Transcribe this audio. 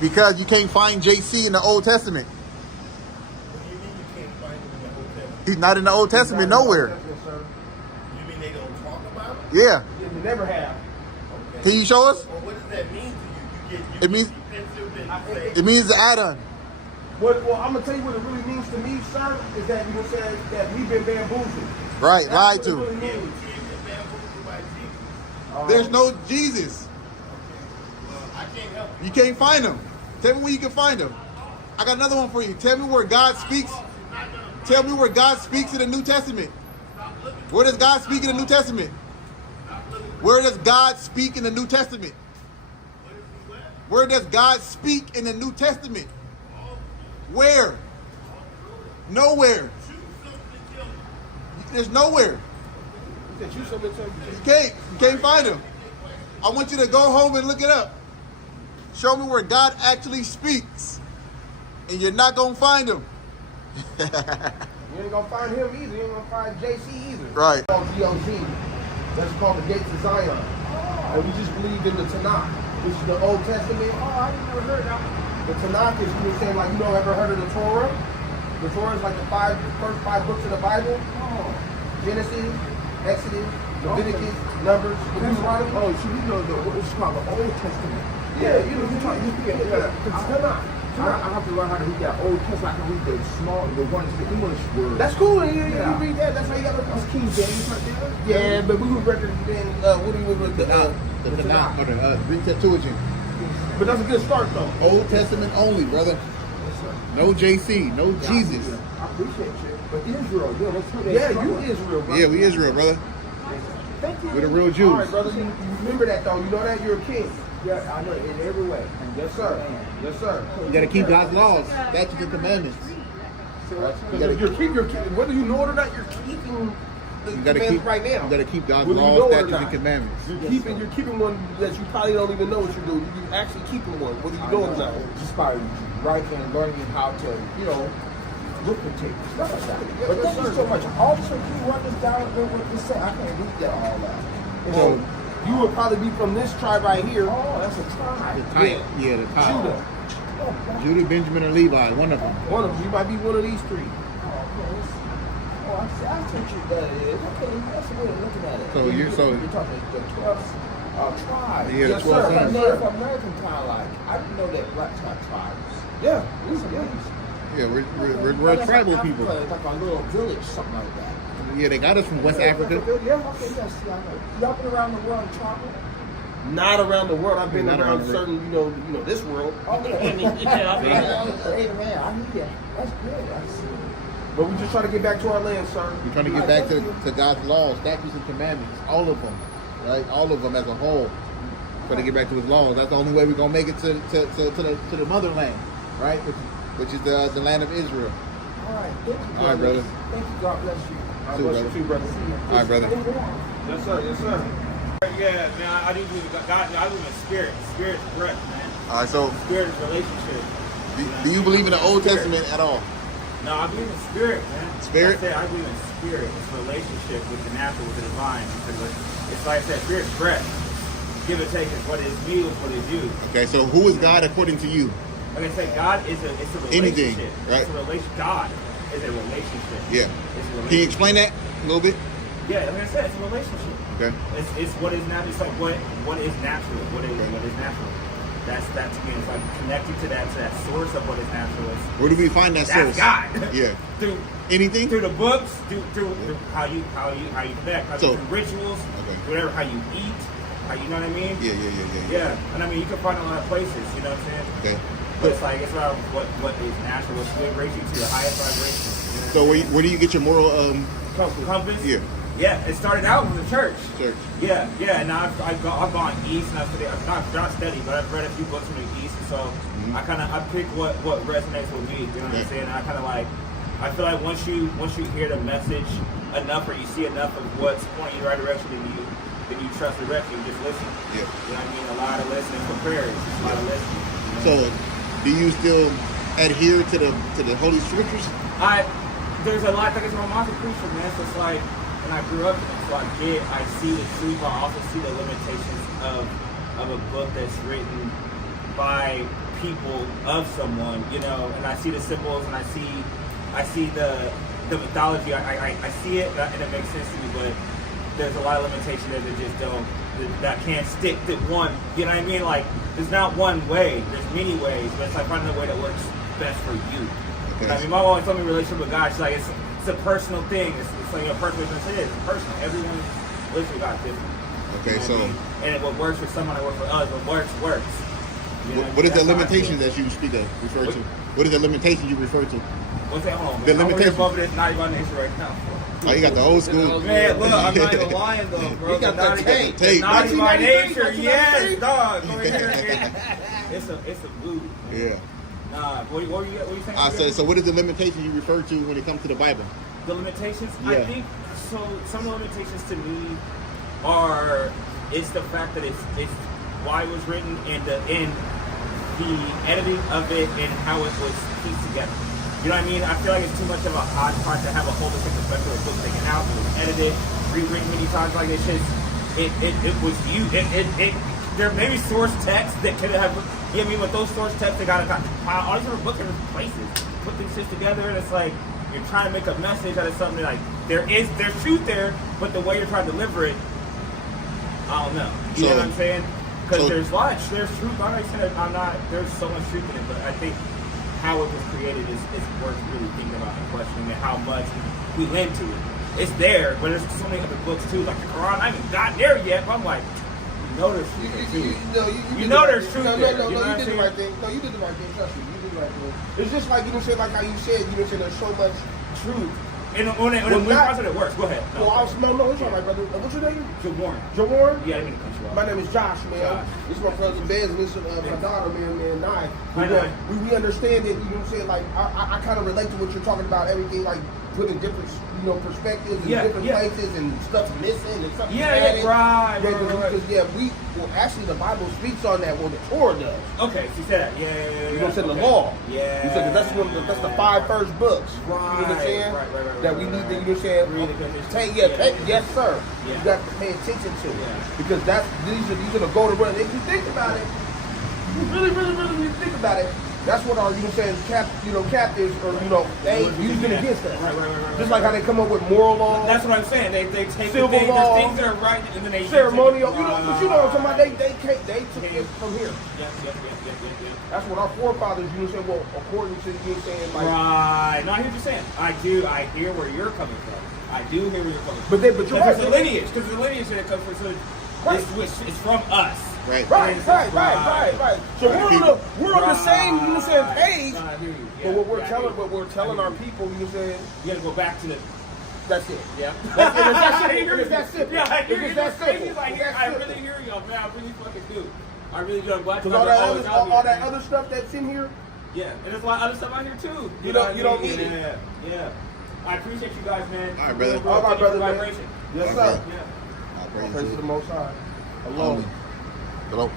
Because you can't find JC in the Old Testament. What do you mean you can't find him in the Old Testament? He's not in the Old Testament nowhere. You mean they don't talk about him? Yeah. Yeah, they never have. Okay. Can you show us? Well, what does that mean to you? It means- defensive and It means the add-on. Well, I'm gonna tell you what it really means to me, sir, is that you said that we've been bamboozled. Right, That's lied what to. it really Yeah, means. we can't get bamboozled by Jesus. There's no Jesus. Well, I can't help You can't find him. Tell me where you can find him. I got another one for you. Tell me where God speaks. Tell me where God speaks in the New Testament. Where does God speak in the New Testament? Where does God speak in the New Testament? Where does God speak in the New Testament? Where? Nowhere. There's nowhere. You something to You can't find him. I want you to go home and look it up. Show me where God actually speaks. And you're not going to find him. You ain't gonna find him either. You ain't gonna find JC either. Right. It's called DOZ. That's called the Gates of Zion. And we just believe in the Tanakh, which is the Old Testament. Oh, I never heard that. The Tanakh is, you were saying, like, ever heard of the Torah? The Torah is like the first five books of the Bible. Oh. Genesis, Exodus, Leviticus, Numbers, Deuteronomy. Oh, so you know it's called the Old Testament. Yeah, you Tanakh. I have to learn how to read that Old Testament. I can read the ones, the English words. That's cool. You read that. That's how you got to That's King James right there. Yeah, but we would recommend what do you with the Tanakh, or the Greek Septuagint. But that's a good start though. Old Testament only, brother. No JC, no Jesus. I appreciate you. But Israel, let's put that. Yeah, you Israel, brother. Yeah, we Israel, brother. Thank you. We're the real All Jews. right, brother. You remember that though. You know that you're a king. Yeah, I know in every way. And Yes, sir. Yes, sir. You got to keep God's laws, statutes, and commandments. You're keeping, whether you know it or not, you're keeping the You got to commandments keep right now. You got to keep God's Whether you laws, know it or statutes, not. and commandments. You're keeping one that you probably don't even know what you're doing. You're actually keeping one, whether you know it or not. Just by writing and learning how to, look at it. Stuff like that. But thank you so much. Also, can you run this down what you say? I can't read that all out. So you would probably be from this tribe right here. Oh, that's a tribe. The type, yeah, the type. Judah. Judah, Benjamin, and Levi, one of them. One of them. You might be one of these three. Oh, I see what that is. Okay, that's the way of looking at it. So you're talking the 12 tribes. Yeah, the Yes, 12 sir. sons. Native American kind of like. I didn't know that black tribes. Yeah. Yeah, we're a tribal people. Like a little village, something like that. Yeah, they got us from West Africa. Yeah, okay, yes. Y'all been around the world traveling? Not around the world. I've been Not around around the certain, this world. Okay. I mean, Hey, man, I need that. That's good. That's but we just trying to get back to our land, sir. We're trying to get back to God's laws, statutes, and commandments. All of them, right? All of them as a whole. Trying to get back to His laws. That's the only way we're gonna make it to the motherland, right? Which is the land of Israel. all right. Thank you. All right, brother. Thank you. God bless you. God Too, bless brother. you too, brother. All right, brother. Yes, sir. Yes, sir. Yeah, man, I do believe in God. I believe in spirit. Spirit is breath, man. All right. So, Spirit is relationship. do you believe in the Old Testament at all? No, I believe in spirit, man. Spirit? I believe in spirit. It's relationship with the natural, with the divine. It's like I said, spirit is breath. Give or take is what is you, what is you. Okay. So, who is God according to you? Like I said, God is a relationship. Anything, right? It's a relation. God is a relationship. Yeah. It's a relationship. Can you explain that a little bit? Yeah, like I said, it's a relationship. Okay. It's what is natural. It's like what is natural. What is natural. That's to me. It's like connecting to that source of what is natural. Where do we find that source? That's God. Yeah. through Anything? through the books, through how you connect, So- through rituals, Okay. whatever, how you eat, how you know what I mean? Yeah. Yeah, and I mean you can find it a lot of places. You know what I'm saying? Okay. But it's like it's about what is natural, what's vibration to the highest vibration. You know? So, where do you get your moral Compass. Yeah. Yeah, it started out with the church. church? Yeah, and I've gone east, and I've not studied, but I've read a few books from the east, and so I pick what resonates with me. You know what I'm saying? And I feel like once you hear the message enough, or you see enough of what's pointing you the right direction, then you trust directly. You just listen. Yeah. You know what I mean? A lot of listening compares. A lot of listening. So, do you still adhere to the Holy Scriptures? There's a lot. Like it's my mom's a preacher, man. So it's like. And I grew up in it, so I see the truth, but I also see the limitations of a book that's written by people of someone, you know, and I see the symbols and I see the mythology. I see it and it makes sense to me, but there's a lot of limitations that just don't, that can't stick to one. You know what I mean? Like, there's not one way. There's many ways, but it's like finding a way that works best for you. Okay. I mean, my mom always told me relationship with God. She's like, it's a personal thing. It's like a personal thing. It's personal. Everyone lives with God different. Okay, You know so what I mean? And what works for someone, it works for us. What works, works. You know what is the That's how I limitations feel. that you refer to? What is the limitation you refer to? What's that? Hold on, man. The I'm over limitations. above this 91 inch right now. Oh, you got the old school. Man, look, I'm not even lying though, bro. You got the tape. Tape. Naughty by 1993, nature, 1993. yes, dog. Go in here. It's a blue. Yeah. Nah, what you saying? I said, so what is the limitation you refer to when it comes to the Bible? The limitations, Yeah. I think, so some of the limitations to me are, it's the fact that it's why it was written and the editing of it and how it was pieced together. You know what I mean? I feel like it's too much of a hodgepodge to have a holistic perspective of book taken out, it was edited, rewritten many times. Like it's just, it was you. There may be source text that could have, you know what I mean? With those source texts, they got to compile all these different books in different places, put these shit together, and it's like, you're trying to make a message out of something like, there's truth there, but the way you're trying to deliver it, I don't know. You know what I'm saying? Because there's truth. I'm not saying there's so much truth in it, but I think how it was created is worth really thinking about and questioning and how much we lend to it. It's there, but there's so many other books too, like the Quran. I haven't gotten there yet, but I'm like, you know there's truth there too. You know there's truth there. No, you know you what did I'm the saying? right thing. No, you did the right thing. Trust me, you did the right thing. It's just like, you know what I'm saying, like how you said, you know what I'm saying, there's so much truth. And when it works, go ahead. No, it's all right, brother. What's your name? Jawarn. Jawarn? Yeah, I didn't mean to cut you off. My name is Josh, man. Josh. This is my brother Bez, and this is my daughter, man, Nye. Hi, We understand that, you know what I'm saying, like, I kind of relate to what you're talking about, everything, like, putting different, you know, perspectives and different places and stuff missing and something added. Right. Because, actually, the Bible speaks on that, well, the Torah does. Okay, she said that. Yeah. You know what I'm saying? The law. Yeah. You said that's the 5 first books. Right. You know what I'm saying? Right. That we need to, you know what I'm saying? Yes, sir. Yeah. You got to pay attention to it. Yeah. Because these are the golden runs. If you think about it, you really think about it, that's what our, you know what I'm saying, captives or, they using against us. Right. Just like how they come up with moral laws. That's what I'm saying. They take Civil the things, law, there's things that are right, and then they ceremonial. take it. But you know what I'm talking about? They took it from here. Yeah. That's what our forefathers, you know what I'm saying, well, according to, you know what I'm saying, like. Right. No, I hear what you're saying. I hear where you're coming from. I do hear where you're coming from. But you're right. Because the lineage that comes from, so it's from us. Right. Right. So we're on the same, you know what I'm saying, page. No, I hear you. But what we're telling our people, you know what I'm saying, You gotta go back to the. that's it. Yeah. That's it. It's that simple. Yeah, I hear It's you. that simple. I really hear you, man. I really fucking do. I really do. I'm glad you Because all that other stuff that's in here, Yeah, and there's a lot of other stuff out here too. You don't need it. Yeah. I appreciate you guys, man. All right, brother. All right, brother, man. Vibration. yes, Okay. sir. Yeah. All Praise praise to the Most High. Alone. Hello.